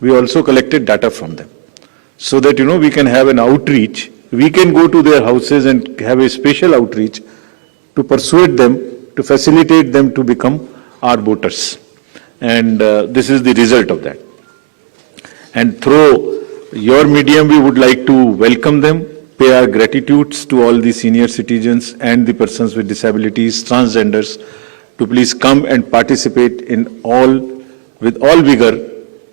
We also collected data from them so that, we can have an outreach. We can go to their houses and have a special outreach to persuade them, to facilitate them to become our voters. And this is the result of that. And through your medium, we would like to welcome them, pay our gratitudes to all the senior citizens and the persons with disabilities, transgenders, to please come and participate with all vigor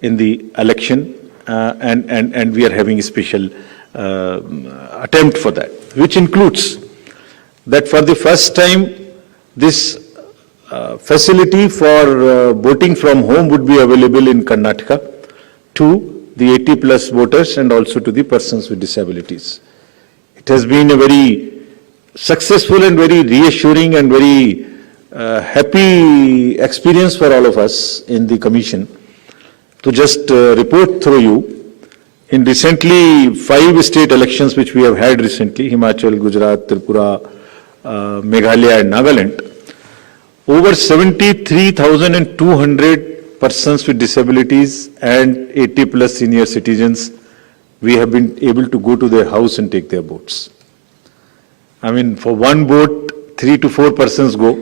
in the election, and we are having a special attempt for that, which includes that for the first time, this facility for voting from home would be available in Karnataka to the 80+ voters and also to the persons with disabilities. It has been a very successful and very reassuring and very happy experience for all of us in the Commission. To just report through you, in recently 5 state elections which we have had recently, Himachal, Gujarat, Tripura, Meghalaya and Nagaland, over 73,200 persons with disabilities and 80+ senior citizens, we have been able to go to their house and take their votes. I mean, for one vote, 3 to 4 persons go.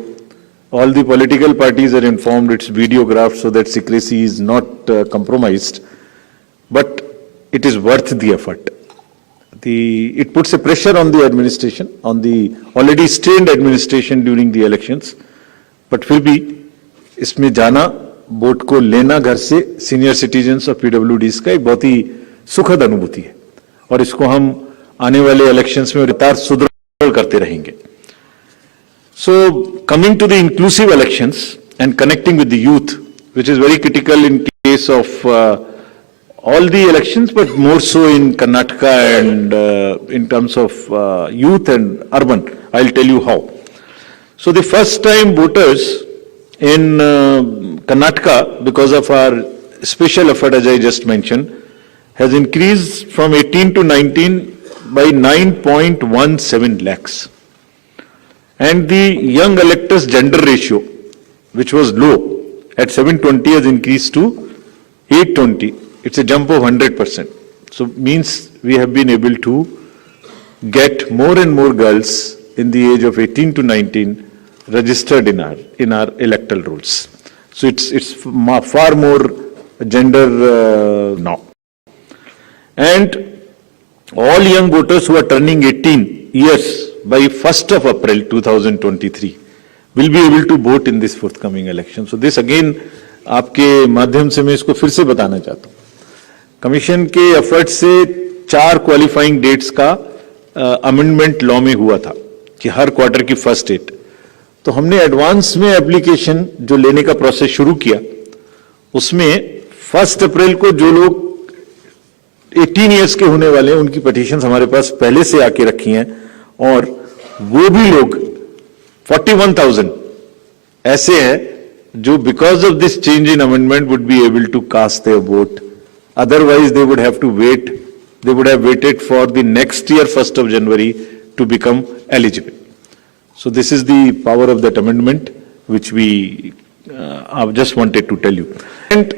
All the political parties are informed, it's videographed so that secrecy is not compromised. But it is worth the effort. It puts a pressure on the administration, on the already strained administration during the elections. But फिर भी इसमें जाना, vote को लेना घर से senior citizens और पीडब्ल्यूडीज का एक बहुत ही सुखद अनुभूति है और इसको हम आने वाले इलेक्शंस में लगातार सुदृढ़ करते रहेंगे. So coming to the inclusive elections and connecting with the youth, which is very critical in case of all the elections, but more so in Karnataka and in terms of youth and urban. I'll tell you how. So the first time voters in Karnataka, because of our special effort as I just mentioned, has increased from 18 to 19 by 9.17 lakhs. And the young electors gender ratio, which was low at 720, has increased to 820. It's a jump of 100%. So means we have been able to get more and more girls in the age of 18 to 19 registered in our electoral rolls. So it's far more gender now. And all young voters who are turning 18 years by 1st of April 2023 will be able to vote in this forthcoming election. So this again, आपके माध्यम से मैं इसको फिर से बताना चाहता हूँ. कमीशन के एफर्ट से 4 क्वालिफाइंग डेट्स का अमेंडमेंट लॉ में हुआ था कि हर क्वार्टर की फर्स्ट डेट. तो हमने एडवांस में एप्लीकेशन जो लेने का प्रोसेस शुरू किया, उसमें 1 अप्रैल को जो लोग 18 इयर्स के होने वाले हैं उनकी पिटीशंस हमारे पास पहले से आके रखी हैं और वो भी लोग 41,000 ऐसे हैं जो because of this change in amendment would be able to cast their vote. Otherwise, they would have to wait. They would have waited for the next year, 1st of January, to become eligible. So this is the power of that amendment, which we I just wanted to tell you. And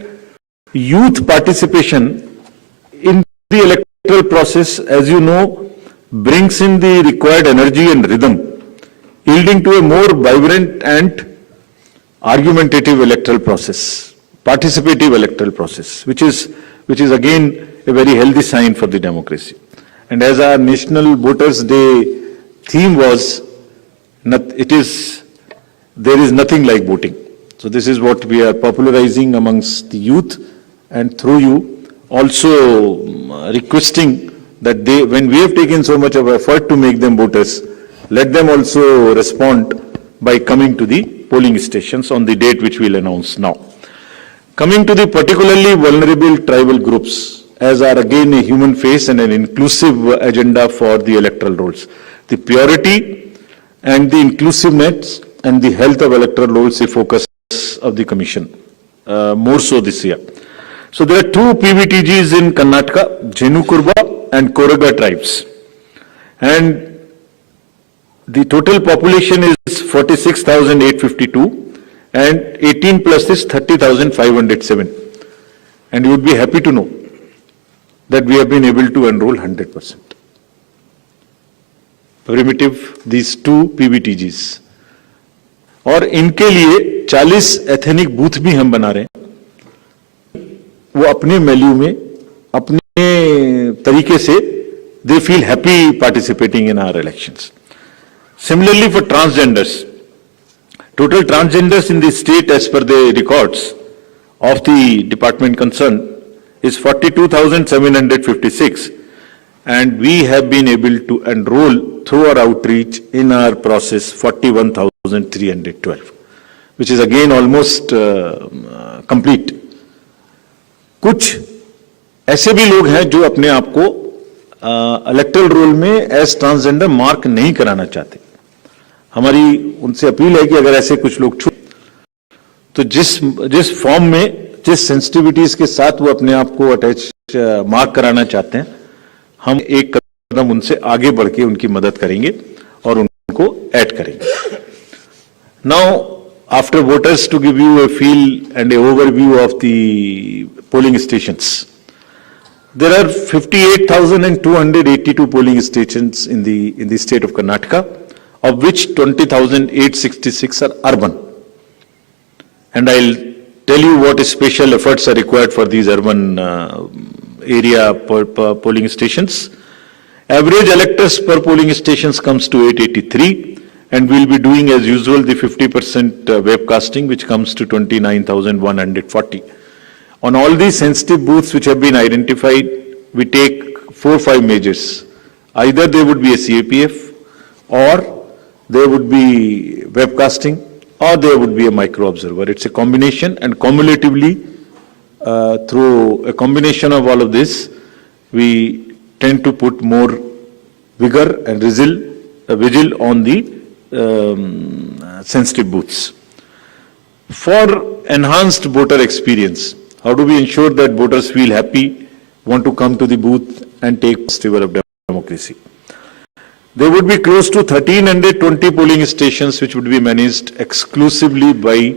youth participation in the electoral process, as you know, brings in the required energy and rhythm, yielding to a more vibrant and argumentative electoral process, participative electoral process, which is again a very healthy sign for the democracy. And as our National Voters Day theme was, there is nothing like voting. So this is what we are popularizing amongst the youth, and through you also requesting that when we have taken so much of effort to make them voters, let them also respond by coming to the polling stations on the date which we'll announce now. Coming to the particularly vulnerable tribal groups, as are again a human face and an inclusive agenda for the electoral rolls. The purity and the inclusiveness and the health of electoral rolls is a focus of the Commission, more so this year. So there are 2 PVTGs in Karnataka, Jenu-Kurba and Koraga tribes. And the total population is 46,852. And 18 plus is 30,507. And you would be happy to know that we have been able to enroll 100%. Primitive, these 2 PBTGs. और इनके लिए 40 ethnic booth भी हम बना रहे हैं. वो अपने वैल्यू में, अपने तरीके से they feel happy participating in our elections. Similarly, for transgenders, total transgenders in the state as per the records of the department concerned is 42,756, and we have been able to enroll through our outreach in our process 41,312, which is again almost complete. कुछ ऐसे भी लोग हैं जो अपने आप को electoral roll में एज ट्रांसजेंडर मार्क नहीं कराना चाहते. हमारी उनसे अपील है कि अगर ऐसे कुछ लोग छूट, तो जिस फॉर्म में, जिस सेंसिटिविटीज के साथ वो अपने आप को अटैच मार्क कराना चाहते हैं, हम एक कदम उनसे आगे बढ़ के उनकी मदद करेंगे और उनको ऐड करेंगे. Now, after voters, to give you a feel and a overview of the polling stations. There are 58,282 polling stations in the state of Karnataka, of which 20,866 are urban. And I'll tell you what special efforts are required for these urban area polling stations. Average electors per polling stations comes to 883, and we'll be doing as usual the 50% webcasting, which comes to 29,140. On all these sensitive booths which have been identified, we take 4-5 measures. Either there would be a CAPF, or there would be webcasting, or there would be a micro observer. It's a combination, and cumulatively, through a combination of all of this, we tend to put more vigor and vigil on the sensitive booths. For enhanced voter experience, how do we ensure that voters feel happy, want to come to the booth and take festival of democracy? There would be close to 1,320 polling stations which would be managed exclusively by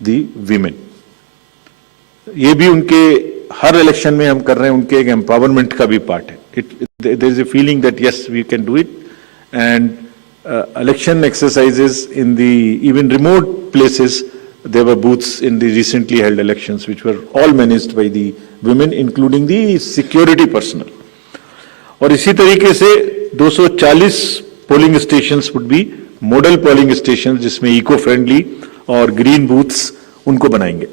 the women. ये भी उनके हर election में हम कर रहे हैं, उनके एक एम्पावरमेंट का भी पार्ट है. There is a feeling that yes, we can do it, and election exercises in the even remote places. There were booths in the recently held elections which were all managed by the women, including the security personnel. और इसी तरीके से 240 polling stations would be model polling stations, जिसमें eco friendly और green booths उनको बनाएंगे.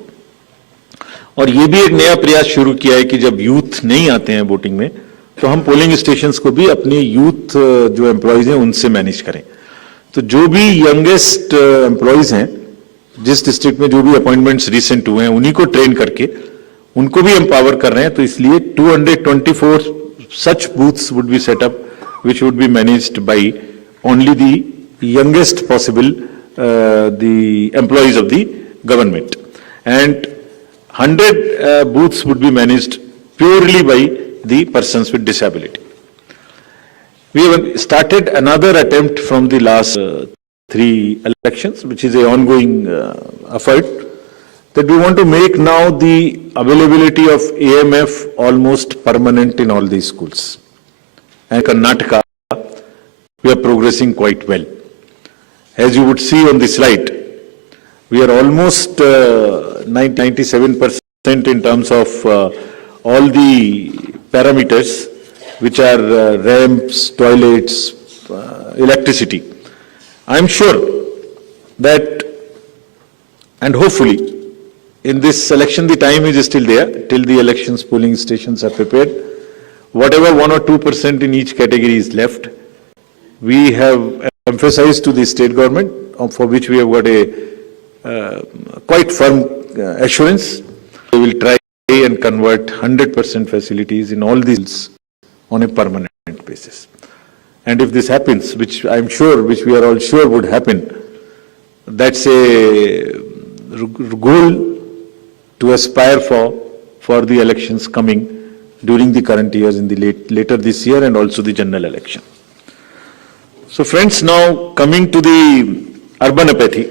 और ये भी एक नया प्रयास शुरू किया है कि जब यूथ नहीं आते हैं वोटिंग में, तो हम पोलिंग स्टेशंस को भी अपने यूथ जो एम्प्लॉयज हैं उनसे मैनेज करें. तो जो भी यंगेस्ट एम्प्लॉयज हैं, जिस डिस्ट्रिक्ट में जो भी अपॉइंटमेंट्स रिसेंट हुए हैं, उन्हीं को ट्रेन करके उनको भी एम्पावर कर रहे हैं. तो इसलिए 224 such booths would be set up, which would be managed by only the youngest possible the employees of the government, and 100 booths would be managed purely by the persons with disability. We have started another attempt from the last 3 elections, which is an ongoing effort, that we want to make now the availability of AMF almost permanent in all these schools. And Karnataka, we are progressing quite well. As you would see on the slide, we are almost 97% in terms of all the parameters, which are ramps, toilets, electricity. I am sure that, and hopefully, in this election, the time is still there till the elections polling stations are prepared. Whatever 1 or 2% in each category is left, we have emphasized to the state government, for which we have got a quite firm assurance. We will try and convert 100% facilities in all these on a permanent basis. And if this happens, which I am sure, which we are all sure would happen, that's a goal to aspire for the elections coming during the current years, in the later this year, and also the general election. So friends, now coming to the urban apathy.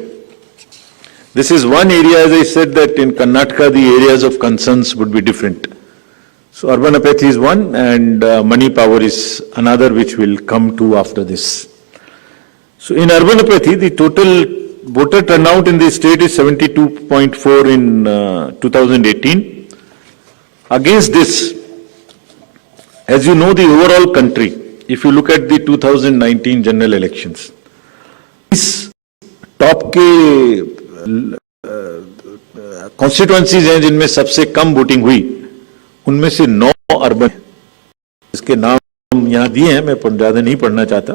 This is one area, as I said, that in Karnataka the areas of concerns would be different. So urban apathy is one, and money power is another, which will come to after this. So in urban apathy, the total voter turnout in the state is 72.4 in 2018. Against this, as you know, the overall country, if you look at the 2019 general elections, इस top के constituencies हैं जिनमें सबसे कम voting हुई, उनमें से 9 urban, इसके नाम यहां दिए हैं, मैं ज्यादा नहीं पढ़ना चाहता,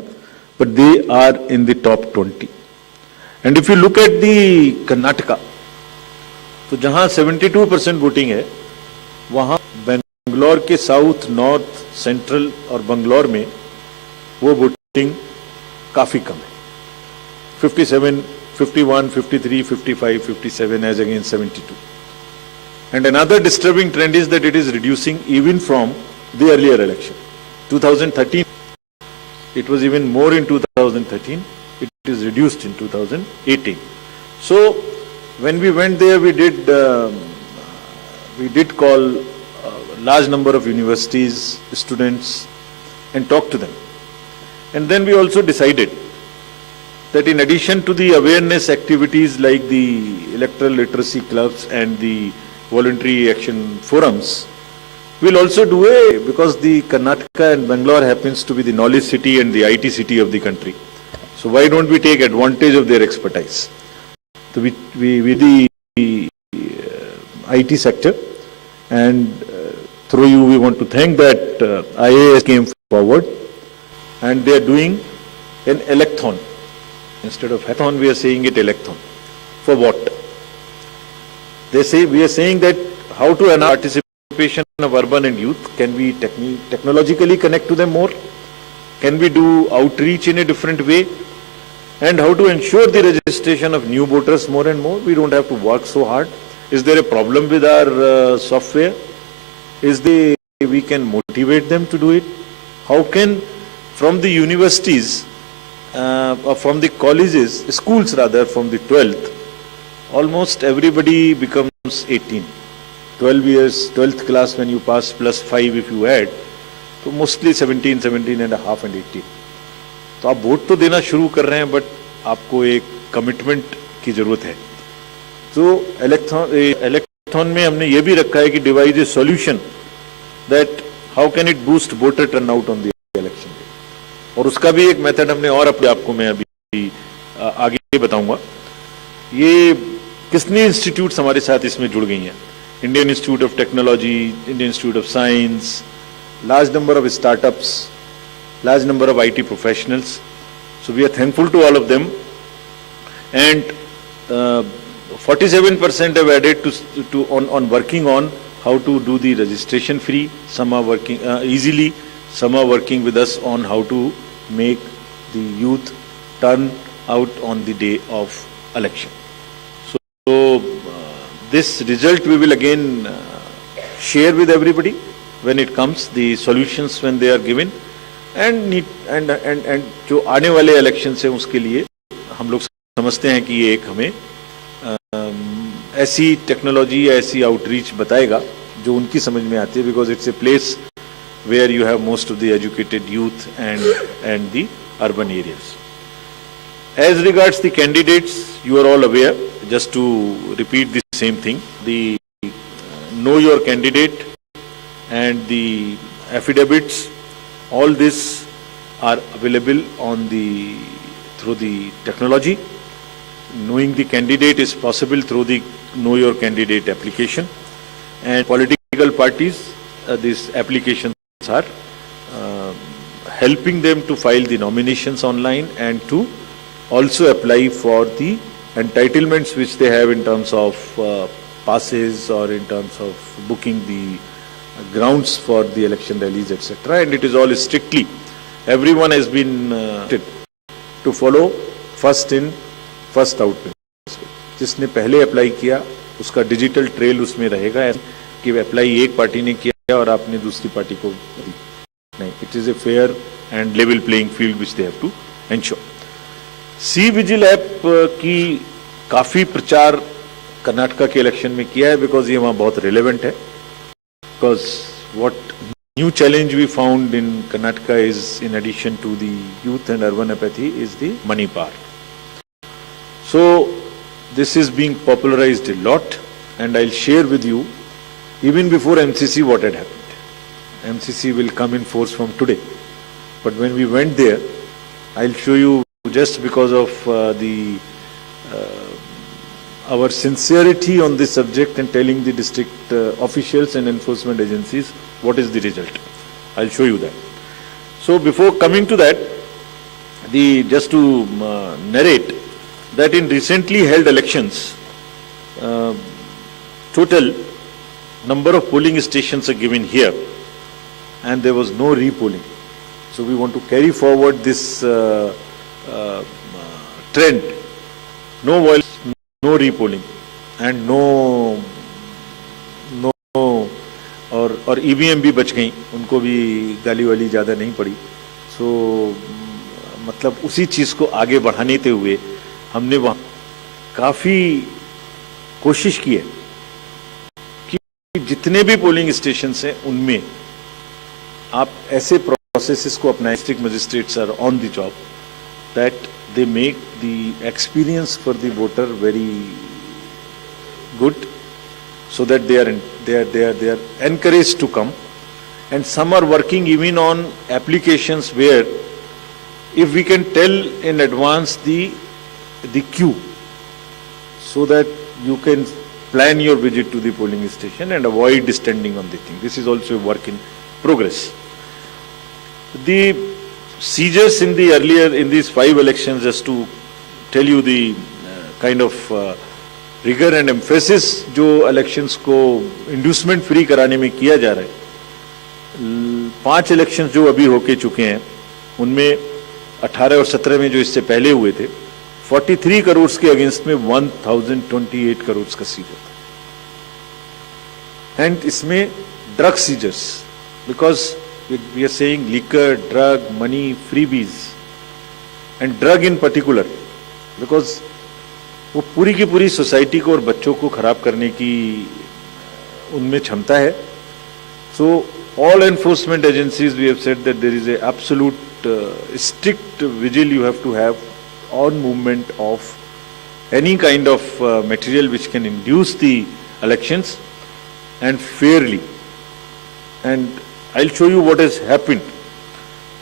but they are in the top 20. And if you look at the Karnataka, तो जहां 72% वोटिंग है, वहां बेंगलोर के साउथ, नॉर्थ, सेंट्रल और बंगलौर में वो वोटिंग काफी कम है. 57, 51, 53, 55, 57 as against 72. And another disturbing trend is that it is reducing even from the earlier election. 2013, it was even more in 2013. It is reduced in 2018. So when we went there, we did call a large number of universities, students, and talk to them. And then we also decided that in addition to the awareness activities like the electoral literacy clubs and the voluntary action forums, we'll also do because the Karnataka and Bangalore happens to be the knowledge city and the IT city of the country. So why don't we take advantage of their expertise? So we the IT sector, and through you we want to thank that IAS came forward, and they are doing an electhon. Instead of hackathon, we are saying it electhon. For what? They say, we are saying that how to enhance participation of urban and youth. Can we technologically connect to them more? Can we do outreach in a different way? And how to ensure the registration of new voters more and more? We don't have to work so hard. Is there a problem with our software? We can motivate them to do it? How can, from the universities, or from the colleges, schools rather, from the 12th, almost everybody becomes 18. 12 years, 12th class when you pass plus 5 if you add, so mostly 17, 17 and a half and 18. तो आप vote तो देना शुरू कर रहे हैं, but आपको एक कमिटमेंट की जरूरत है. तो इलेक्ट्रॉन में हमने ये भी रखा है कि device A solution that how can it boost voter turnout on the election. और उसका भी एक मेथड हमने और अपने आपको मैं अभी आगे बताऊंगा. ये कितनी इंस्टीट्यूट्स हमारे साथ इसमें जुड़ गई हैं. Indian institute of technology, Indian institute of science, large number of startups, large number of IT professionals. So we are thankful to all of them. And 47% have added on working on how to do the registration free. Some are working easily. Some are working with us on how to make the youth turn out on the day of election. So this result we will again share with everybody when it comes, the solutions when they are given, and जो आने वाले election से उसके लिए हम लोग समझते हैं कि ये एक हमें ऐसी टेक्नोलॉजी या ऐसी आउटरीच बताएगा जो उनकी समझ में आती है, because it's a place where you have most of the educated youth and the urban areas. As regards the candidates, you are all aware, just to repeat the same thing, the know your candidate and the affidavits, all this are available through the technology. Knowing the candidate is possible through the know your candidate application, and political parties, these applications are helping them to file the nominations online and to also apply for the entitlements which they have in terms of passes or in terms of booking the grounds for the election rallies, etc. And it is all strictly, everyone has been to follow first in first out principle. जिसने पहले apply किया उसका digital trail उसमें रहेगा कि apply एक party ने किया और आपने दूसरी पार्टी को नहीं. It is a fair and level playing field which they have to ensure. C vigil app की काफी प्रचार कर्नाटका के इलेक्शन में किया है, बिकॉज ये वहाँ बहुत रिलेवेंट है. Because what new challenge we found in Karnataka is, in addition to the youth and urban apathy, is the money power. So this is being popularized a lot, and I'll share with you, even before MCC, what had happened. MCC will come in force from today, but when we went there, I'll show you, just because of our sincerity on this subject and telling the district officials and enforcement agencies what is the result. I'll show you that. So before coming to that, just to narrate that in recently held elections, total number of polling stations are given here, and there was no repolling. So we want to carry forward this trend. No voice, no repolling, and no और EVM भी बच गई, उनको भी गाली वाली ज़्यादा नहीं पड़ी. सो मतलब उसी चीज़ को आगे बढ़ाने हुए हमने वहाँ काफ़ी कोशिश की है कि जितने भी पोलिंग स्टेशंस हैं उनमें आप ऐसे प्रोसेसेस को अपनाएं. District magistrates are on the job, that they make the experience for the voter very good, so that they are encouraged to come. And some are working even on applications where if we can tell in advance the queue, so that you can plan your visit to the polling station and avoid standing on the thing. This is also a work in progress. The seizures in these 5 elections, just to tell you the kind of rigour and emphasis जो elections को inducement free कराने में किया जा रहा है. 5 elections जो अभी होके चुके हैं, उनमें 18 और 17 में जो इससे पहले हुए थे, 43 करोड़ के अगेंस्ट में 1028 करोड़ का सीजर था. एंड इसमें drug seizures, because we are saying liquor, drug, money, freebies and drug in particular, because वो पूरी की पूरी सोसाइटी को और बच्चों को खराब करने की उनमें क्षमता है. So all enforcement agencies we have said that there is a absolute strict vigil you have to have on movement of any kind of material which can induce the elections and fairly. And I will show you what has happened.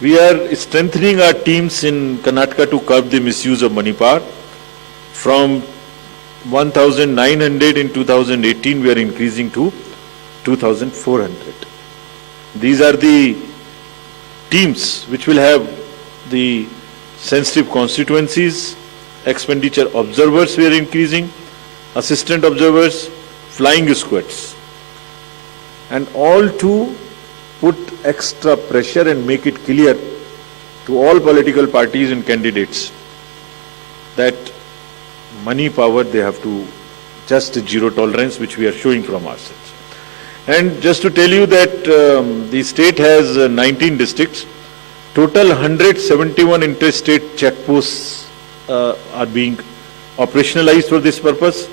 We are strengthening our teams in Karnataka to curb the misuse of money power. From 1,900 in 2018, we are increasing to 2,400. These are the teams which will have the sensitive constituencies, expenditure observers we are increasing, assistant observers, flying squads, and all to put extra pressure and make it clear to all political parties and candidates that money power, they have to just zero tolerance, which we are showing from ourselves. And just to tell you that the state has 19 districts. Total 171 interstate checkposts are being operationalized for this purpose,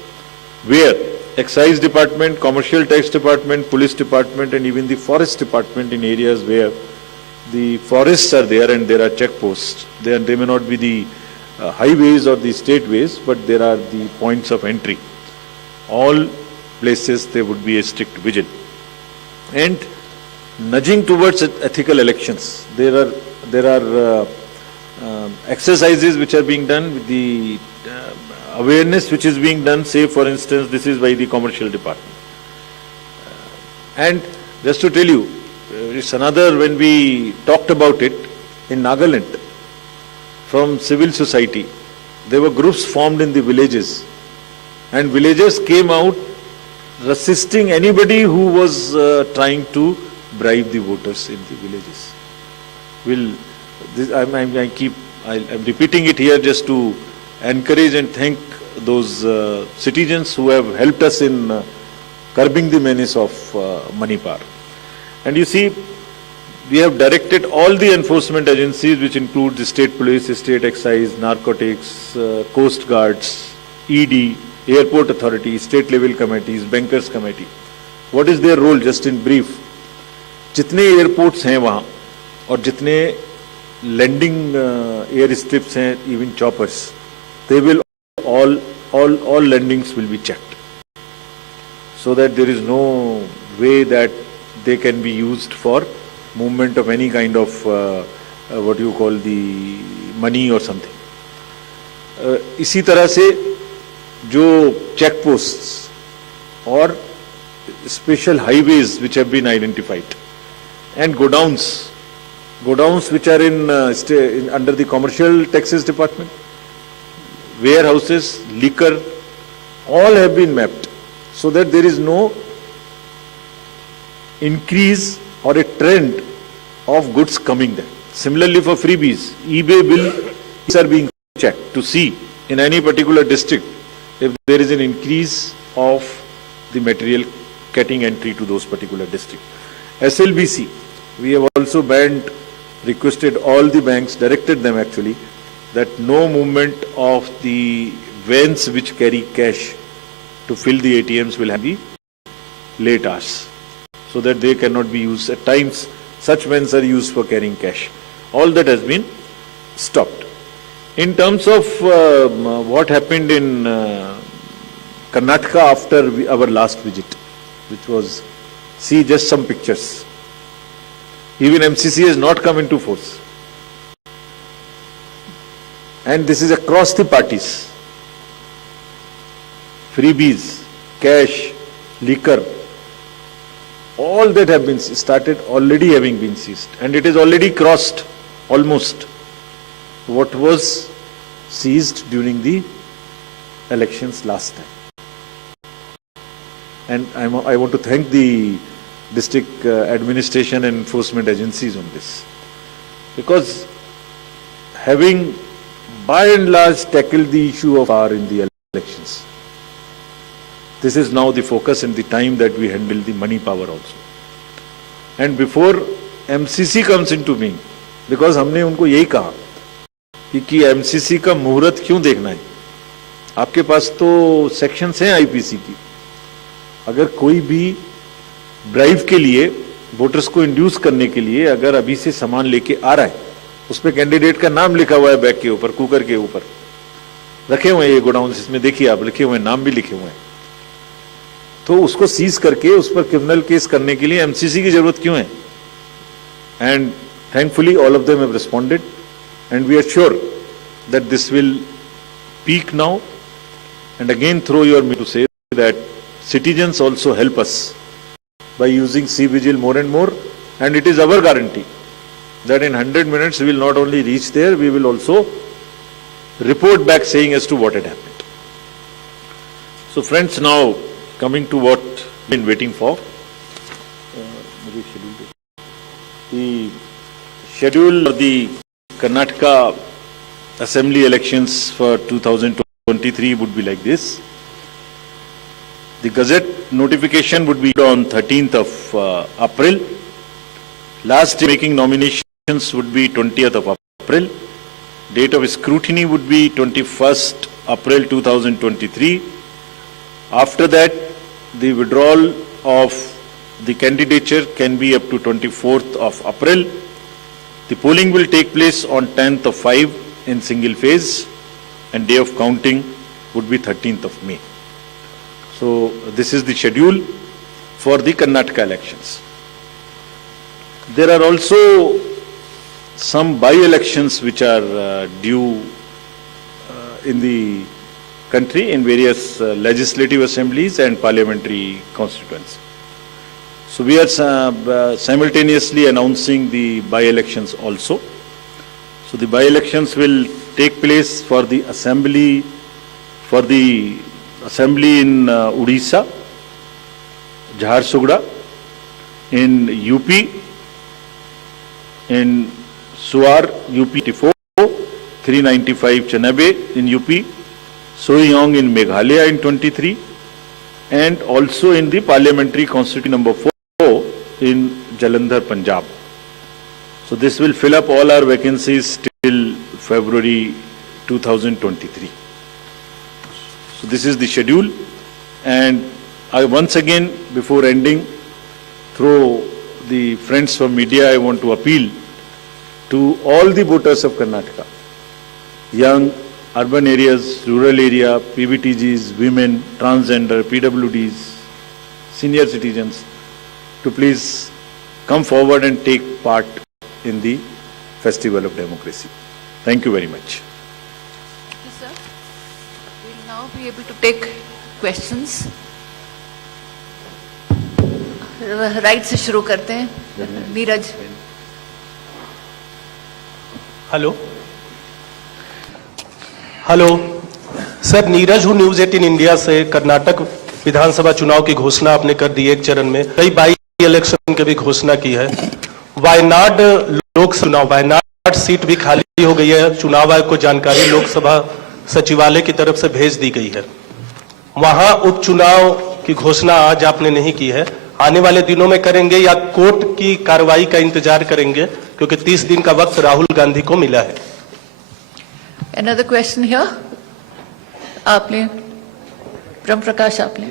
where excise department, commercial tax department, police department, and even the forest department in areas where the forests are there and there are checkposts. They may not be the highways or the state ways, but there are the points of entry. All places there would be a strict vigil. And nudging towards ethical elections, there are exercises which are being done with the awareness which is being done. Say for instance, this is by the commercial department. And just to tell you, it's another, when we talked about it in Nagaland, from civil society, there were groups formed in the villages, and villagers came out resisting anybody who was trying to bribe the voters in the villages. I'm repeating it here just to encourage and thank those citizens who have helped us in curbing the menace of money power. And you see, we have directed all the enforcement agencies, which include the state police, state excise, narcotics, coast guards, ED, airport authority, state level committees, bankers committee. What is their role? Just in brief. जितने airports हैं वहाँ और जितने landing air strips हैं, even choppers, they will all landings will be checked, so that there is no way that they can be used for movement of any kind of what you call the money or something. इसी तरह से जो check posts और special highways which have been identified and godowns which are in under the commercial taxes department, warehouses, liquor, all have been mapped so that there is no increase or a trend of goods coming there. Similarly for freebies, eBay bills are being checked to see in any particular district if there is an increase of the material getting entry to those particular districts. SLBC, we have also banned, requested all the banks, directed them actually, that no movement of the vans which carry cash to fill the ATMs will have the late hours, so that they cannot be used. At times, such vans are used for carrying cash. All that has been stopped. In terms of what happened in Karnataka after our last visit, which was, see just some pictures. Even MCC has not come into force. And this is across the parties. Freebies, cash, liquor, all that have been started already having been seized. And it is already crossed almost what was seized during the elections last time. And I want to thank the district administration and enforcement agencies on this, because having by and large tackled the issue of power in the elections, this is now the focus and the time that we handle the money power also. And before MCC comes into being, because हमने उनको यही कहा कि MCC का मुहूर्त क्यों देखना है, आपके पास तो सेक्शंस हैं IPC की, अगर कोई भी ड्राइव के लिए वोटर्स को इंड्यूस करने के लिए अगर अभी से सामान लेके आ रहा है, उस पर कैंडिडेट का नाम लिखा हुआ है बैग के ऊपर, कुकर के ऊपर रखे हुए हैं ये गोडाउन्स, इसमें देखिए आप लिखे हुए हैं, नाम भी लिखे हुए हैं, तो उसको सीज करके उस पर क्रिमिनल केस करने के लिए एमसीसी की जरूरत क्यों है? And thankfully all of them have responded and we are sure that this will peak now. And again throw your me to say that citizens also help us by using C-Vigil more and more, and it is our guarantee that in 100 minutes we will not only reach there, we will also report back saying as to what had happened. So friends, now coming to what we've been waiting for, the schedule of the Karnataka Assembly elections for 2023 would be like this. The Gazette notification would be on 13th of April. Last day making nominations would be 20th of April. Date of scrutiny would be 21st April 2023. After that, the withdrawal of the candidature can be up to 24th of April. The polling will take place on 10th of 5 in single phase, and day of counting would be 13th of May. So this is the schedule for the Karnataka elections. There are also some by-elections which are due in the country in various legislative assemblies and parliamentary constituencies. So we are simultaneously announcing the by-elections also. So the by-elections will take place for the assembly in Odisha, Jharsuguda, in UP, in Suar, UP 24, 395 Chanabe in UP, Soiyong in Meghalaya in 23, and also in the parliamentary constituency number 4 in Jalandhar, Punjab. So this will fill up all our vacancies till February 2023. So this is the schedule, and I once again, before ending, through the friends from media, I want to appeal to all the voters of Karnataka, young, urban areas, rural area, PBTGs, women, transgender, PWDs, senior citizens, to please come forward and take part in the Festival of Democracy. Thank you very much. Thank you, sir. We will now be able to take questions. Right से शुरू करते हैं. Neeraj. Hello sir, Neeraj हूँ news 18 India से. कर्नाटक विधानसभा चुनाव की घोषणा आपने कर दी एक चरण में, कई बाई इलेक्शन की भी घोषणा की है. वायनाड लोकसभा चुनाव, वायनाड सीट भी खाली हो गई है. चुनाव आयोग को जानकारी लोकसभा सचिवालय की तरफ से भेज दी गई है. वहां उपचुनाव की घोषणा आज आपने नहीं की है. आने वाले दिनों में करेंगे या कोर्ट की कार्रवाई का इंतजार करेंगे, क्योंकि 30 दिन का वक्त राहुल गांधी को मिला है. Another question here. आपने ब्रह्म प्रकाश आपने.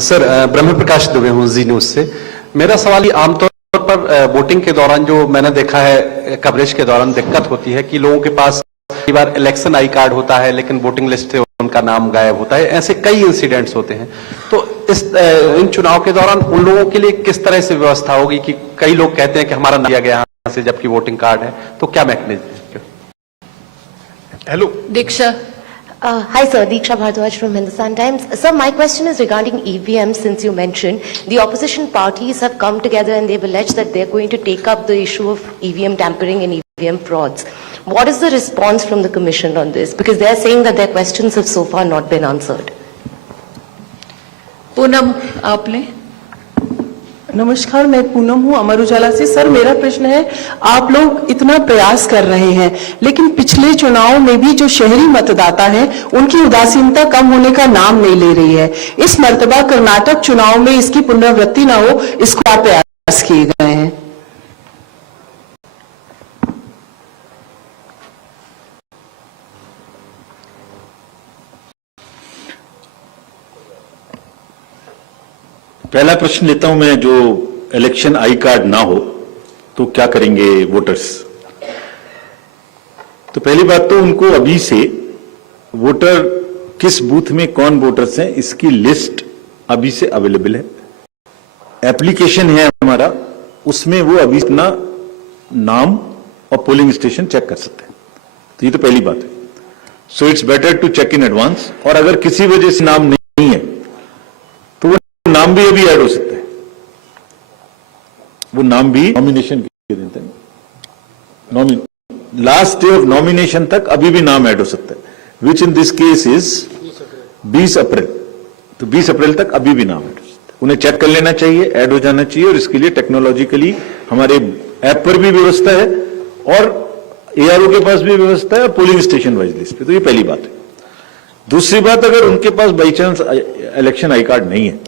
सर, ब्रह्म प्रकाश दुबे हूँ जी न्यूज से. मेरा सवाल ये, आमतौर पर वोटिंग के दौरान जो मैंने देखा है कवरेज के दौरान दिक्कत होती है कि लोगों के पास कई बार इलेक्शन आई कार्ड होता है लेकिन वोटिंग लिस्ट से उनका नाम गायब होता है. ऐसे कई इंसिडेंट्स होते हैं. तो इन चुनाव के दौरान उन लोगों के लिए किस तरह से व्यवस्था होगी कि कई लोग कहते हैं कि हमारा नाम दिया गया यहाँ से जबकि वोटिंग कार्ड है, तो क्या mechanism? Hello Diksha. Hi sir, Diksha Bhardwaj from Hindustan Times. Sir, my question is regarding EVM. Since you mentioned the opposition parties have come together and they've alleged that they're going to take up the issue of EVM tampering and EVM frauds. What is the response from the Commission on this? Because they're saying that their questions have so far not been answered. Poonam आपने. नमस्कार, मैं पूनम हूँ अमर उजाला से. Sir, मेरा प्रश्न है, आप लोग इतना प्रयास कर रहे हैं लेकिन पिछले चुनाव में भी जो शहरी मतदाता हैं उनकी उदासीनता कम होने का नाम नहीं ले रही है. इस मर्तबा कर्नाटक चुनाव में इसकी पुनरावृत्ति न हो, इसको आप प्रयास किए गए हैं. पहला प्रश्न लेता हूं मैं, जो इलेक्शन आई कार्ड ना हो तो क्या करेंगे वोटर्स. तो पहली बात तो उनको अभी से वोटर किस बूथ में कौन वोटर्स हैं इसकी लिस्ट अभी से अवेलेबल है. एप्लीकेशन है हमारा, उसमें वो अभी अपना नाम और पोलिंग स्टेशन चेक कर सकते हैं. तो ये तो पहली बात है. So it's better to check in advance. और अगर किसी वजह से नाम नहीं है तो वो नाम भी अभी ऐड हो सकता है. वो नाम भी नॉमिनेशन के देते हैं. लास्ट डे ऑफ नॉमिनेशन तक अभी भी नाम ऐड हो सकता है, विच इन दिस केस इज 20 अप्रैल. तो 20 अप्रैल तक अभी भी नाम ऐड हो सकता है. उन्हें चेक कर लेना चाहिए, ऐड हो जाना चाहिए. और इसके लिए टेक्नोलॉजिकली हमारे ऐप पर भी व्यवस्था है और एआरओ के पास भी व्यवस्था है और पोलिंग स्टेशन वाइज लिस्ट पे. तो ये पहली बात है. दूसरी बात, अगर उनके पास by chance election I card नहीं है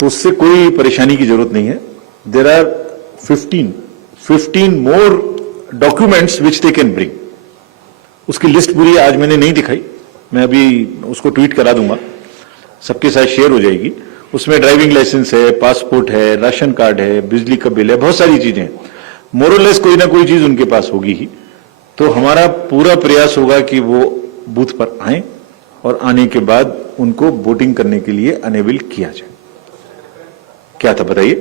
तो उससे कोई परेशानी की जरूरत नहीं है. There are 15 more documents which they can bring. उसकी लिस्ट पूरी आज मैंने नहीं दिखाई, मैं अभी उसको ट्वीट करा दूंगा, सबके साथ शेयर हो जाएगी. उसमें ड्राइविंग लाइसेंस है, पासपोर्ट है, राशन कार्ड है, बिजली का बिल है, बहुत सारी चीजें हैं. मोरलेस कोई ना कोई चीज उनके पास होगी ही. तो हमारा पूरा प्रयास होगा कि वो बूथ पर आए और आने के बाद उनको वोटिंग करने के लिए अनेबल किया जाए. क्या था बताइए.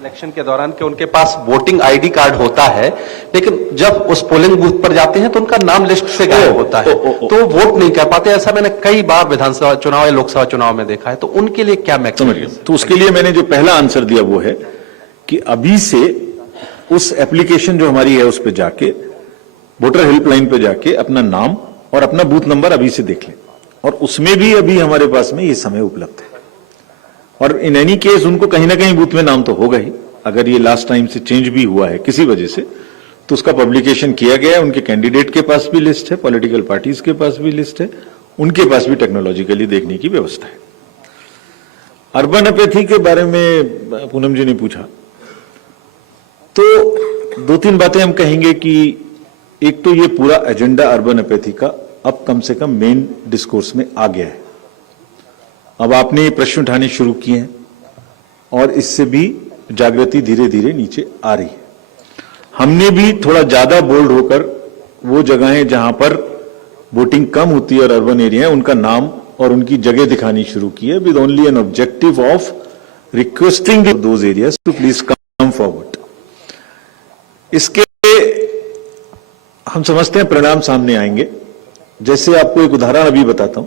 इलेक्शन के दौरान कि उनके पास वोटिंग आईडी कार्ड होता है लेकिन जब उस पोलिंग बूथ पर जाते हैं तो उनका नाम लिस्ट से गायब होता है, तो वोट नहीं कर पाते. ऐसा मैंने कई बार विधानसभा चुनाव या लोकसभा चुनाव में देखा है. तो उनके लिए क्या मैकेनिज्म? तो उसके लिए मैंने जो पहला आंसर दिया वो है कि अभी से उस एप्लीकेशन जो हमारी है उस पर जाके, वोटर हेल्पलाइन पे जाके अपना नाम और अपना बूथ नंबर अभी से देख लें. और उसमें भी अभी हमारे पास में ये समय उपलब्ध है. और इन एनी केस उनको कहीं ना कहीं बूथ में नाम तो होगा ही. अगर ये लास्ट टाइम से चेंज भी हुआ है किसी वजह से तो उसका पब्लिकेशन किया गया है. उनके कैंडिडेट के पास भी लिस्ट है, पॉलिटिकल पार्टीज के पास भी लिस्ट है, उनके पास भी टेक्नोलॉजिकली देखने की व्यवस्था है. अर्बन अपैथी के बारे में पूनम जी ने पूछा, तो 2-3 बातें हम कहेंगे कि एक तो ये पूरा एजेंडा अर्बन अपैथी का अब कम से कम मेन डिस्कोर्स में आ गया है। अब आपने ये प्रश्न उठाने शुरू किए हैं और इससे भी जागृति धीरे धीरे नीचे आ रही है। हमने भी थोड़ा ज्यादा बोल्ड होकर वो जगहें जहां पर वोटिंग कम होती है और अर्बन एरिया है उनका नाम और उनकी जगह दिखानी शुरू की है, with only an objective of requesting those areas to please come forward. इसके हम समझते हैं परिणाम सामने आएंगे। जैसे आपको एक उदाहरण अभी बताता हूं,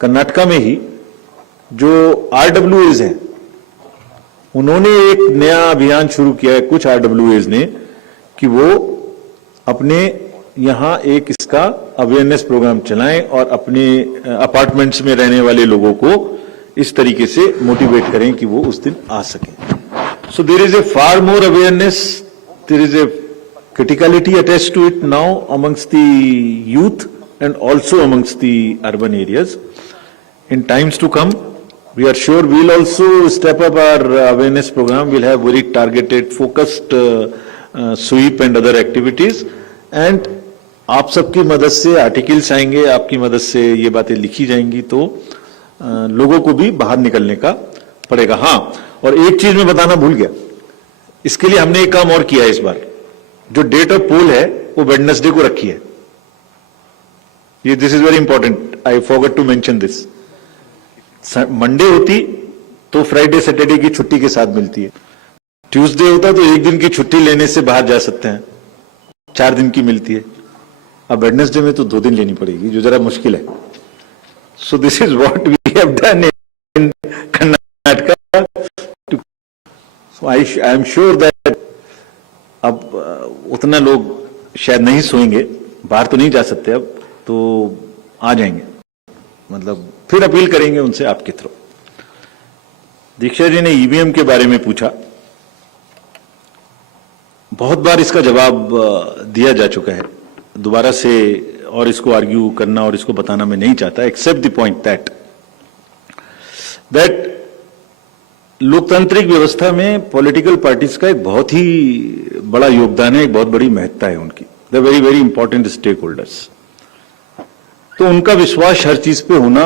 कर्नाटका में ही जो RWAs हैं उन्होंने एक नया अभियान शुरू किया है, कुछ RWAs ने, कि वो अपने यहां एक इसका अवेयरनेस प्रोग्राम चलाएं और अपने अपार्टमेंट्स में रहने वाले लोगों को इस तरीके से मोटिवेट करें कि वो उस दिन आ सकें। So there is a far more awareness, there is a criticality attached to it now amongst the youth and also amongst the urban areas. In times to come, we are sure we'll also step up our awareness program. We'll have very targeted, focused sweep and other activities. And आप सबकी मदद से articles आएंगे, आपकी मदद से ये बातें लिखी जाएंगी, तो लोगों को भी बाहर निकलने का पड़ेगा। हाँ, और एक चीज मैं बताना भूल गया, इसके लिए हमने एक काम और किया है इस बार। जो डेट ऑफ पोल है वो वेडनेसडे को रखी है। ये this is very important, I forgot to mention this. Monday होती तो फ्राइडे सैटरडे की छुट्टी के साथ मिलती है, ट्यूसडे होता तो एक दिन की छुट्टी लेने से बाहर जा सकते हैं, 4 दिन की मिलती है। अब वेडनेसडे में तो 2 दिन लेनी पड़ेगी, जो जरा मुश्किल है। So this is what we have done in Karnataka. So I am sure that अब उतना लोग शायद नहीं सोएंगे, बाहर तो नहीं जा सकते अब, तो आ जाएंगे, मतलब फिर अपील करेंगे उनसे आपके थ्रू। दीक्षा जी ने ईवीएम के बारे में पूछा, बहुत बार इसका जवाब दिया जा चुका है, दोबारा से और इसको आर्ग्यू करना और इसको बताना मैं नहीं चाहता, एक्सेप्ट द पॉइंट दैट लोकतांत्रिक व्यवस्था में पॉलिटिकल पार्टीज का एक बहुत ही बड़ा योगदान है, एक बहुत बड़ी महत्ता है उनकी। They very very important stakeholders. तो उनका विश्वास हर चीज पे होना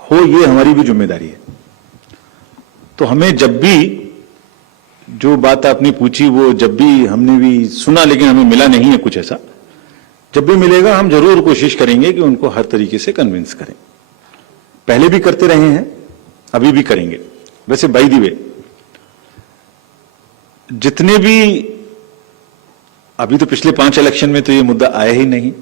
हो, ये हमारी भी जिम्मेदारी है। तो हमें जब भी जो बात आपने पूछी वो जब भी हमने भी सुना, लेकिन हमें मिला नहीं है कुछ ऐसा, जब भी मिलेगा हम जरूर कोशिश करेंगे कि उनको हर तरीके से कन्विंस करें। पहले भी करते रहे हैं, अभी भी करेंगे। वैसे बाय द वे, जितने भी अभी तो पिछले 5 इलेक्शन में तो ये मुद्दा आया ही नहीं,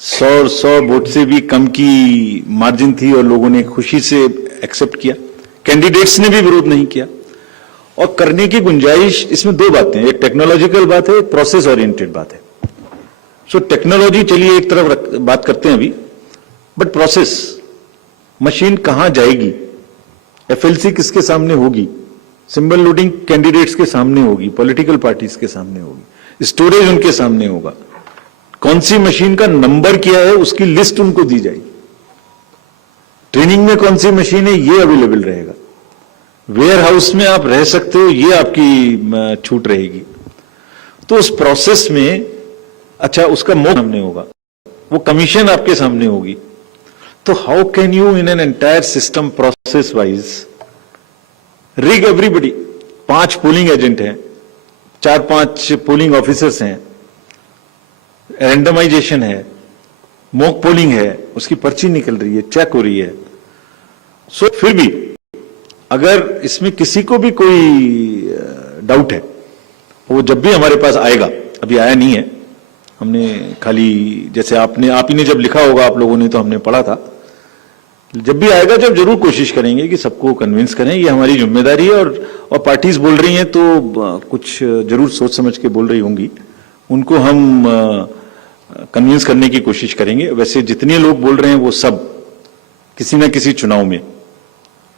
100 वोट से भी कम की मार्जिन थी और लोगों ने खुशी से एक्सेप्ट किया, कैंडिडेट्स ने भी विरोध नहीं किया। और करने की गुंजाइश, इसमें 2 बातें, एक टेक्नोलॉजिकल बात है, एक प्रोसेस ओरिएंटेड बात है। सो टेक्नोलॉजी चलिए एक तरफ बात करते हैं अभी, बट प्रोसेस, मशीन कहां जाएगी, FLC किसके सामने होगी, सिंबल लोडिंग कैंडिडेट्स के सामने होगी, पॉलिटिकल पार्टीज के सामने होगी, स्टोरेज उनके सामने होगा, कौन सी मशीन का नंबर क्या है उसकी लिस्ट उनको दी जाएगी, ट्रेनिंग में कौन सी मशीन है ये अवेलेबल रहेगा, वेयर हाउस में आप रह सकते हो ये आपकी छूट रहेगी। तो उस प्रोसेस में अच्छा उसका मोड सामने होगा, वो कमीशन आपके सामने होगी। तो how can you in an entire system process wise rig everybody. 5 polling agent हैं, 4-5 पोलिंग ऑफिसर्स हैं, रैंडमाइजेशन है, मॉक पोलिंग है, उसकी पर्ची निकल रही है, चेक हो रही है। सो फिर भी अगर इसमें किसी को भी कोई डाउट है, वो जब भी हमारे पास आएगा, अभी आया नहीं है, हमने खाली जैसे आप ही ने जब लिखा होगा आप लोगों ने तो हमने पढ़ा था, जब भी आएगा जब जरूर कोशिश करेंगे कि सबको कन्विंस करें, ये हमारी जिम्मेदारी है। और पार्टीज बोल रही हैं तो कुछ जरूर सोच समझ के बोल रही होंगी, उनको हम कन्विंस करने की कोशिश करेंगे। वैसे जितने लोग बोल रहे हैं वो सब किसी न किसी चुनाव में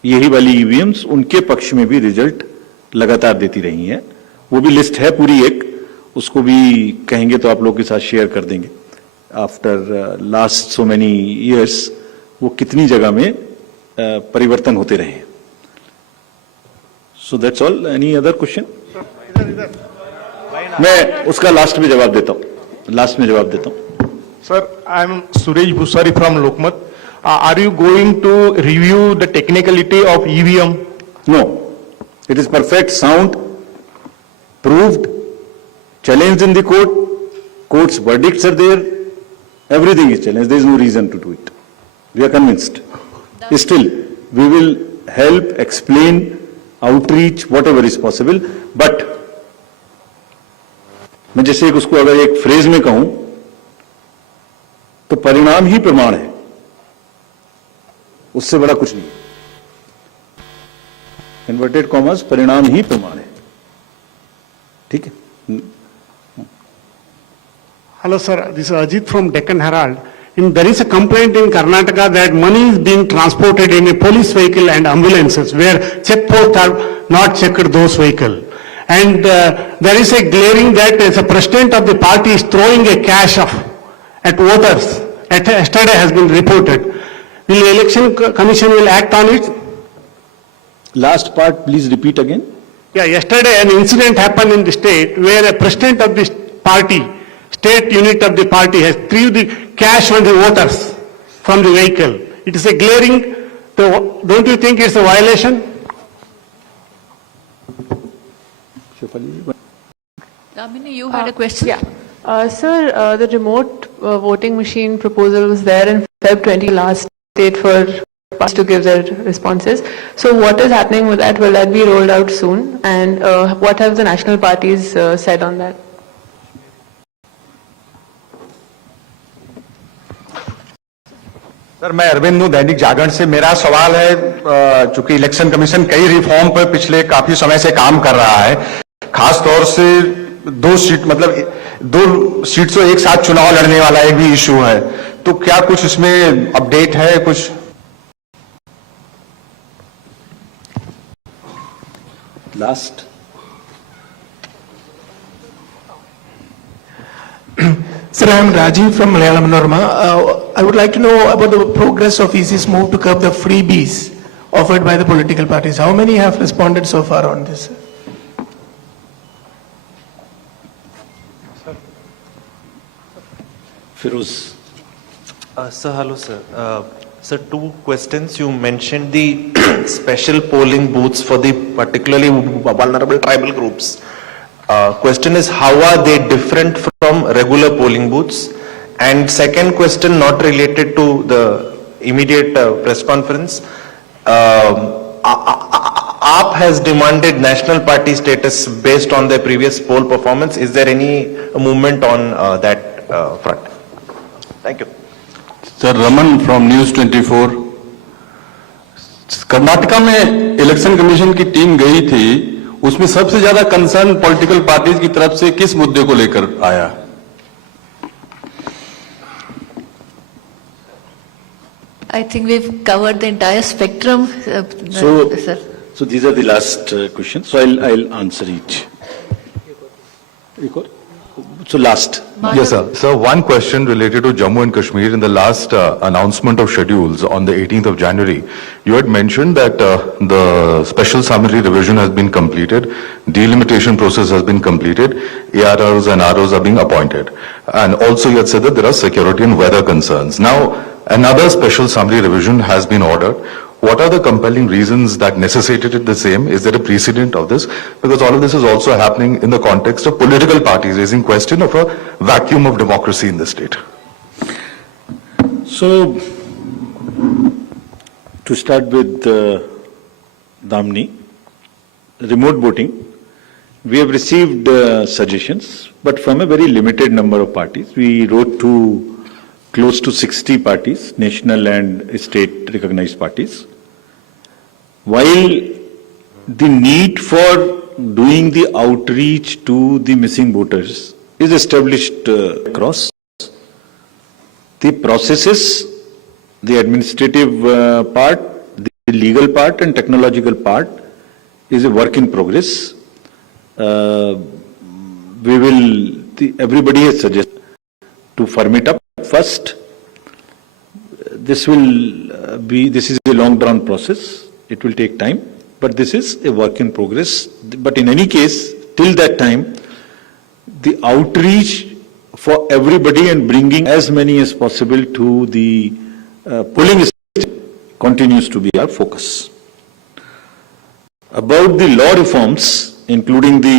यही वाली ईवीएम्स उनके पक्ष में भी रिजल्ट लगातार देती रही हैं। वो भी लिस्ट है पूरी एक, उसको भी कहेंगे तो आप लोगों के साथ शेयर कर देंगे। After last so many years वो कितनी जगह में परिवर्तन होते रहे हैं। So that's all. Any other question? मैं उसका लास्ट में जवाब देता हूं। लास्ट में जवाब देता हूँ। Sir, I am Suresh Bhusari from Lokmat. Are you going to review the technicality of EVM? No, it is perfect, sound, proved, challenged in the court, court's verdicts are there, everything is challenged, there is no reason to do it. We are convinced. Still, we will help, explain, outreach, whatever is possible, but मैं जैसे एक उसको अगर एक phrase में कहूं तो परिणाम ही प्रमाण है, उससे बड़ा कुछ नहीं। इन्वर्टेड कॉमर्स परिणाम ही प्रमाण है, ठीक है। Hello sir, this is Ajit from Deccan Herald. There is a complaint in Karnataka that money is being transported in a police vehicle and ambulances where checkposts are not checked those vehicles. And there is a glaring that the president of the party is throwing a cash at voters. Yesterday has been reported. Will the election commission will act on it? Last part, please repeat again. Yeah, yesterday an incident happened in the state where a president of the party, state unit of the party has threw the cash on the voters from the vehicle. It is a glaring, don't you think it's a violation? Damini, you had a question? Yeah. Sir, the remote voting machine proposal was there in Feb 20 last date for parties to give their responses. So what is happening with that? Will that be rolled out soon? And what have the national parties said on that? Sir, मैं अरविंद हूं, दैनिक जागरण से। मेरा सवाल है, चूंकि election commission कई reform पर पिछले काफी समय से काम कर रहा है, खास तौर से दो सीट से एक साथ चुनाव लड़ने वाला एक भी इशू है, तो क्या कुछ इसमें अपडेट है कुछ? Last Sir, I am Rajiv from Malayalam Norma. I would like to know about the progress of EC's move to curb the freebies offered by the political parties. How many have responded so far on this? Firoz. Sir, hello, sir. Sir, two questions. You mentioned the special polling booths for the particularly vulnerable tribal groups. Question is, how are they different from regular polling booths? And second question, not related to the immediate press conference. AAP has demanded national party status based on their previous poll performance. Is there any movement on that front? Thank you. Sir, Raman from News24. Karnataka में election commission की team गई थी, उसमें सबसे ज्यादा concern political parties की तरफ से किस मुद्दे को लेकर आया? I think we've covered the entire spectrum, sir. So these are the last questions. So I'll answer each. So last. Yes, sir. So one question related to Jammu and Kashmir. In the last announcement of schedules on the 18th of January, you had mentioned that the special summary revision has been completed, delimitation process has been completed, AROs and ROs are being appointed. And also you had said that there are security and weather concerns. Now, another special summary revision has been ordered. What are the compelling reasons that necessitated the same? Is there a precedent of this? Because all of this is also happening in the context of political parties raising question of a vacuum of democracy in the state. So, to start with Damni, remote voting, we have received suggestions, but from a very limited number of parties. We wrote to close to 60 parties, national and state recognized parties. While the need for doing the outreach to the missing voters is established across, the processes, the administrative part, the legal part and technological part is a work in progress. Everybody has suggested to firm it up. First, this is a long drawn process. It will take time, but this is a work in progress. But in any case, till that time, the outreach for everybody and bringing as many as possible to the polling station continues to be our focus. About the law reforms, including the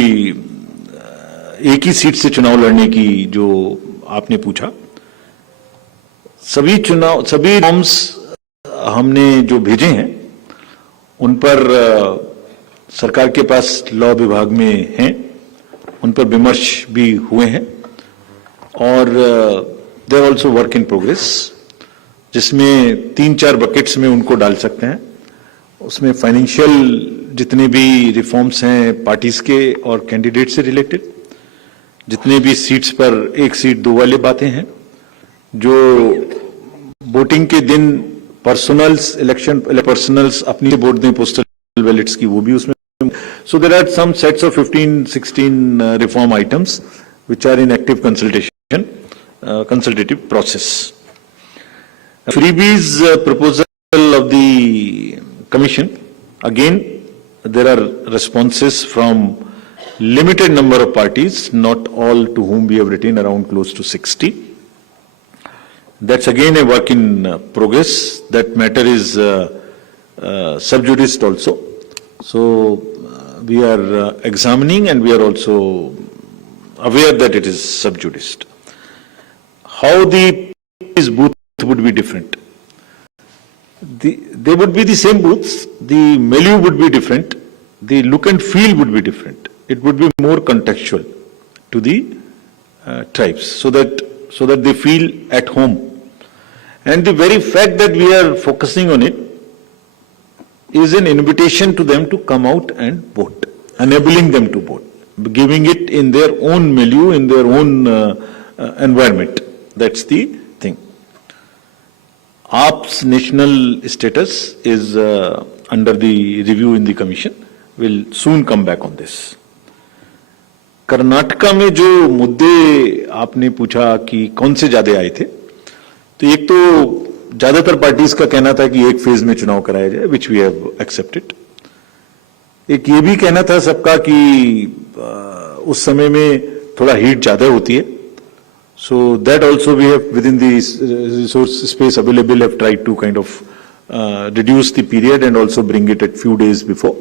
एक ही seat से चुनाव लड़ने की जो आपने पूछा, सभी reforms हमने जो भेजे हैं उन पर सरकार के पास लॉ विभाग में हैं, उन पर विमर्श भी हुए हैं और there also work in progress, जिसमें 3-4 बकेट्स में उनको डाल सकते हैं. उसमें फाइनेंशियल जितने भी रिफॉर्म्स हैं पार्टीज के और कैंडिडेट से रिलेटेड, जितने भी सीट्स पर 1 सीट 2 वाले बातें हैं, जो वोटिंग के दिन पर्सनल्स अपनी वोट दें पोस्टल बैलेट्स की, वो भी उसमें. So there are some sets of 15-16 reform items which are in active consultative process. Freebies proposal of the commission, again there are responses from limited number of parties, not all to whom we have written, around close to 60. That's again a work in progress. That matter is sub judice also. So we are examining and we are also aware that it is sub judice. How the booth would be different? They would be the same booths, the milieu would be different, the look and feel would be different. It would be more contextual to the tribes, so that they feel at home. And the very fact that we are focusing on it is an invitation to them to come out and vote, enabling them to vote, giving it in their own milieu, in their own environment. That's the thing. AAP's national status is under the review in the commission. We'll soon come back on this. Karnataka में जो मुद्दे आपने पूछा कि कौन से ज्यादा आए थे, तो एक तो ज्यादातर पार्टीज का कहना था कि एक फेज में चुनाव कराया जाए, विच वी हैव एक्सेप्टेड. एक ये भी कहना था सबका कि उस समय में थोड़ा हीट ज्यादा होती है. So that also we have within the resource space available have tried to kind of reduce the period and also bring it at few days before.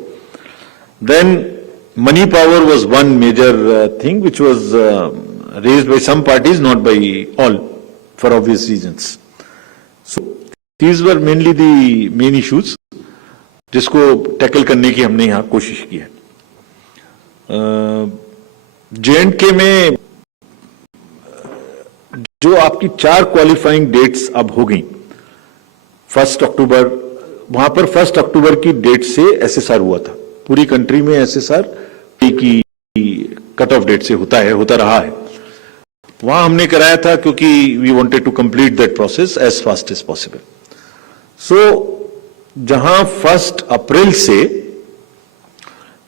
Then money power was one major thing which was raised by some parties, not by all, for obvious reasons. So these were mainly the main issues जिसको tackle करने की हमने यहाँ कोशिश की है. J&K में जो आपकी 4 क्वालिफाइंग डेट्स अब हो गई, 1 अक्टूबर, वहां पर 1 अक्टूबर की डेट से एसएसआर हुआ था. पूरी कंट्री में एसएसआर की कट ऑफ डेट से होता रहा है. वहां हमने कराया था क्योंकि we wanted to complete that process as fast as possible. So जहां 1 अप्रैल से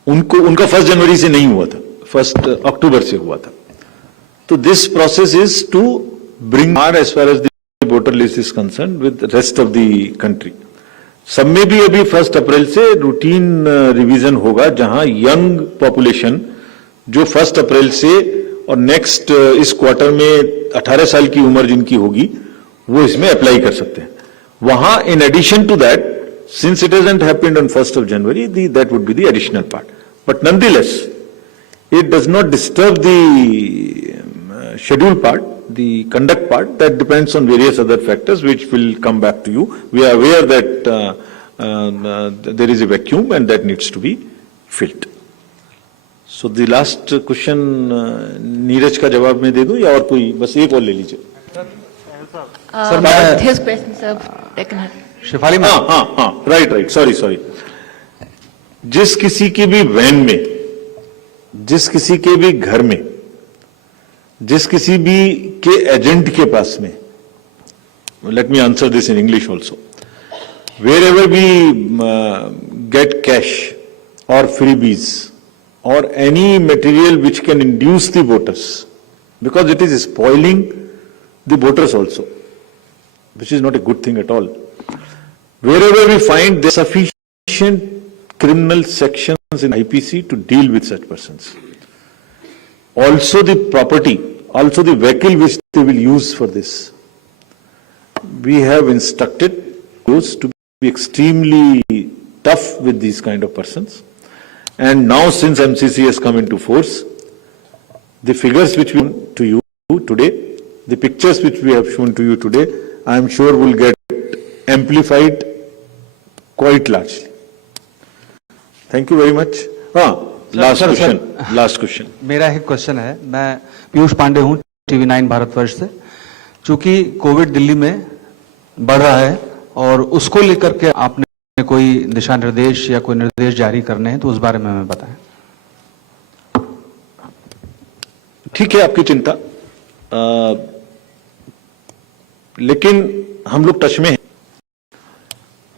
उनका 1 जनवरी से नहीं हुआ था, 1 अक्टूबर से हुआ था. तो this process is to bring our as far as voter list is concern with rest of the country. सब में भी अभी 1 अप्रैल से रूटीन रिवीजन होगा, जहां यंग पॉपुलेशन जो 1 अप्रैल से और नेक्स्ट इस क्वार्टर में 18 साल की उम्र जिनकी होगी वो इसमें अप्लाई कर सकते हैं. वहां in addition to that, since it hasn't happened on 1 of January, that would be the additional part. But nonetheless it does not disturb the schedule part, the conduct part. That depends on various other factors which will come back to you. We are aware that there is a vacuum and that needs to be filled. So the last question Neeraj का जवाब मैं दे दूं या और कोई, बस एक और ले लीजिए. सर मैं his question sir, शिफाली में हाँ राइट सॉरी. जिस किसी की भी वैन में, जिस किसी के भी घर में, जिस किसी भी के एजेंट के पास में, let me answer this in English also, wherever we get cash और फ्रीबीज और any material which can induce the voters, because it is spoiling the voters also, which is not a good thing at all. Wherever we find the sufficient criminal sections in IPC to deal with such persons. Also the property, Also the vehicle which they will use for this. We have instructed those to be extremely tough with these kind of persons. And now since MCC has come into force, the figures which we shown to you today, the pictures which we have shown to you today, I am sure will get amplified quite largely. Thank you very much. Last question. मेरा एक question है, मैं पीयूष पांडे हूँ TV9 Bharatvarsh से। चूंकि Covid Delhi में बढ़ रहा है और उसको लेकर के आपने कोई दिशा निर्देश या कोई निर्देश जारी करने हैं तो उस बारे में हमें बताएं। ठीक है आपकी चिंता, लेकिन हम लोग टच में हैं।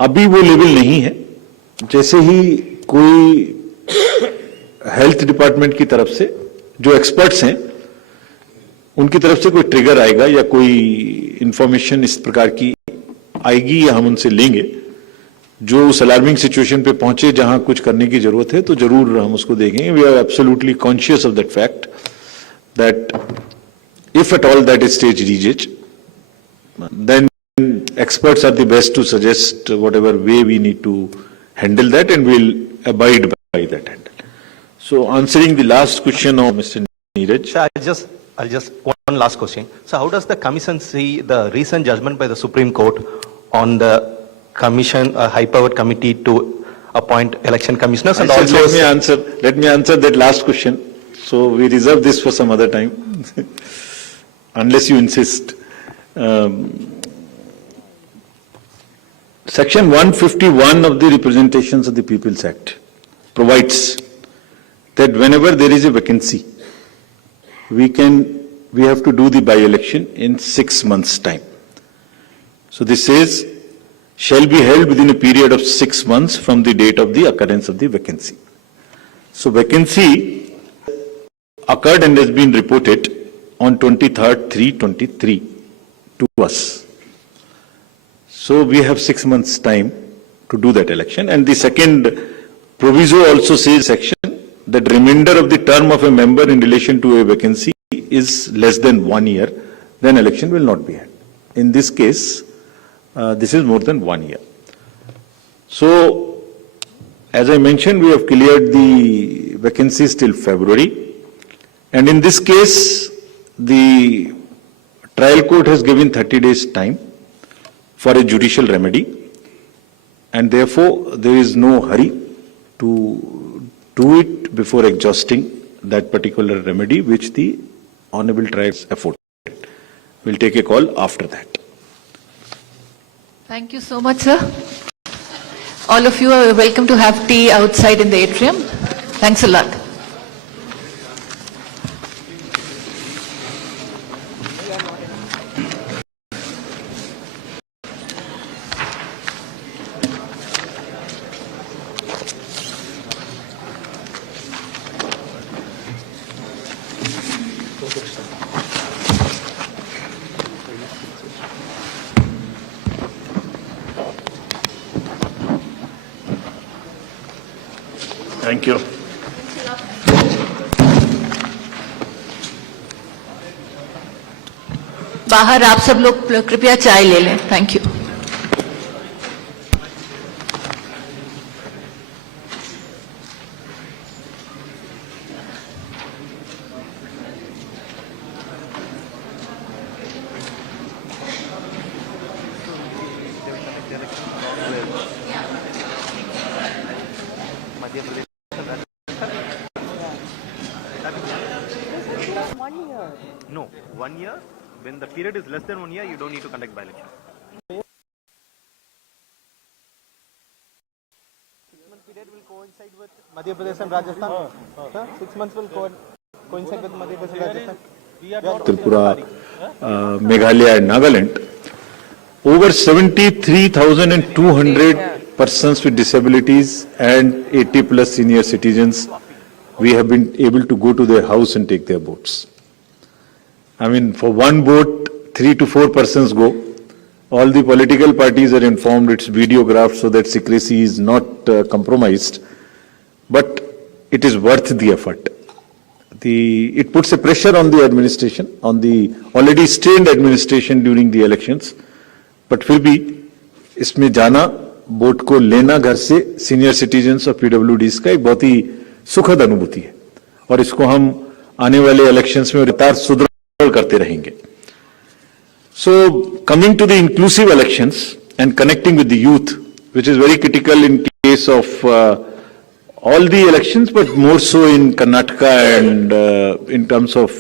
अभी वो लेवल नहीं है। जैसे ही कोई हेल्थ डिपार्टमेंट की तरफ से जो एक्सपर्ट्स हैं उनकी तरफ से कोई ट्रिगर आएगा या कोई इंफॉर्मेशन इस प्रकार की आएगी या हम उनसे लेंगे जो उस अलार्मिंग सिचुएशन पे पहुंचे जहां कुछ करने की जरूरत है, तो जरूर हम उसको देखेंगे। We are absolutely conscious of that fact that if at all that stage reaches, then experts are the best to suggest whatever way we need to handle that, and we'll abide by that handle. So answering the last question of Mr. Neeraj. Sir, I'll just one last question. So how does the commission see the recent judgment by the Supreme Court on the commission, high-powered committee to appoint election commissioners? And also, let me answer that last question. So we reserve this for some other time. Unless you insist. Section 151 of the Representations of the People's Act provides that whenever there is a vacancy, we have to do the by-election in 6 months' time. So this says, shall be held within a period of 6 months from the date of the occurrence of the vacancy. So vacancy occurred and has been reported on 23rd, 3/23 to us. So we have 6 months' time to do that election. And the second proviso also says section that remainder of the term of a member in relation to a vacancy is less than 1 year, then election will not be held. In this case, this is more than 1 year. So, as I mentioned, we have cleared the vacancies till February. And in this case, the trial court has given 30 days time for a judicial remedy, and therefore there is no hurry to do it before exhausting that particular remedy which the Honorable Tribes afforded. We'll take a call after that. Thank you so much, sir. All of you are welcome to have tea outside in the atrium. Thanks a lot. Thank you. बाहर आप सब लोग कृपया चाय ले लें. Thank you. Madhya Pradesh. 1 year. No, 1 year. When the period is less than 1 year, you don't need to conduct by-election. 6-month period will coincide with Madhya Pradesh and Rajasthan. 6 months will coincide with Madhya Pradesh and Rajasthan. Tripura, Meghalaya and Nagaland, over 73,200 persons with disabilities and 80 plus senior citizens, we have been able to go to their house and take their votes. I mean, for one vote, 3 to 4 persons go. All the political parties are informed, it's videographed so that secrecy is not compromised. But it is worth the effort. it puts a pressure on the administration, on the already strained administration during the elections. But फिर भी इसमें जाना, vote को लेना घर से senior citizens और पीडब्ल्यूडीज का एक बहुत ही सुखद अनुभूति है और इसको हम आने वाले इलेक्शंस में लगातार सुदृढ़ करते रहेंगे. So coming to the inclusive elections and connecting with the youth, which is very critical in case of all the elections, but more so in Karnataka and in terms of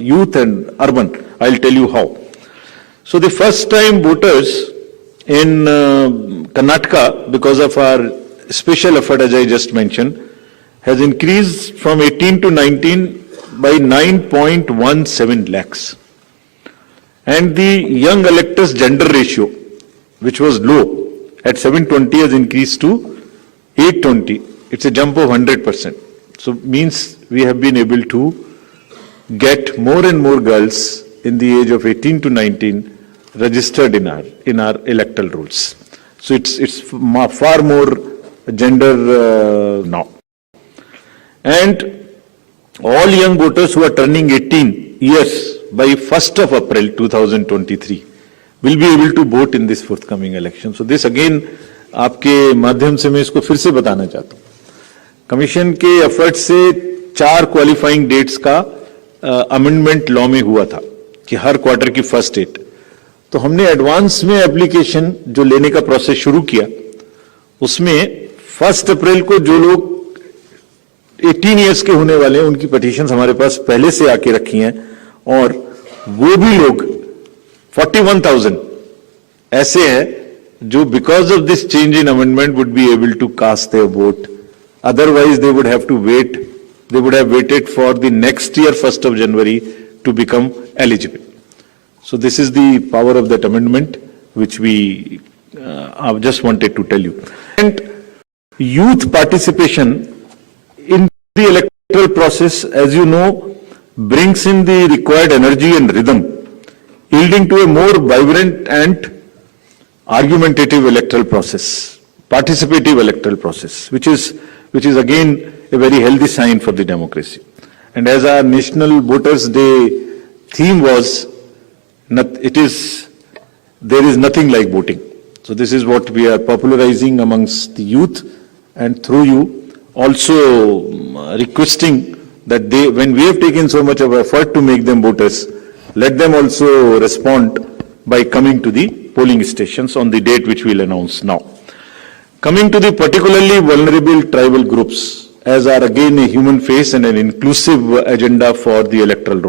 youth and urban. I'll tell you how. So the first time voters in Karnataka, because of our special effort as I just mentioned, has increased from 18 to 19 by 9.17 lakhs. And the young electors gender ratio, which was low at 720, has increased to 820. It's a jump of 100%. So means we have been able to get more and more girls in the age of 18 to 19 registered in our electoral rolls. So it's far more gender now. And all young voters who are turning 18 years by 1st of April 2023 will be able to vote in this forthcoming election. So this again आपके माध्यम से मैं इसको फिर से बताना चाहता हूँ. कमीशन के एफर्ट से 4 क्वालिफाइंग डेट्स का अमेंडमेंट लॉ में हुआ था कि हर क्वार्टर की फर्स्ट डेट. तो हमने एडवांस में एप्लीकेशन जो लेने का प्रोसेस शुरू किया, उसमें 1 अप्रैल को जो लोग 18 इयर्स के होने वाले हैं उनकी पिटीशंस हमारे पास पहले से आके रखी हैं और वो भी लोग 41,000 ऐसे हैं जो because of this change in amendment would be able to cast their vote. Otherwise, they would have to wait. They would have waited for the next year, 1st of January, to become eligible. So this is the power of that amendment, which we I've just wanted to tell you. And youth participation in the electoral process, as you know, brings in the required energy and rhythm, yielding to a more vibrant and argumentative electoral process, participative electoral process, which is again a very healthy sign for the democracy. And as our National Voters Day theme was, there is nothing like voting. So this is what we are popularizing amongst the youth, and through you also requesting that when we have taken so much of effort to make them voters, let them also respond by coming to the polling stations on the date which we'll announce now. Coming to the particularly vulnerable tribal groups, as are again a human face and an inclusive agenda for the electoral roll.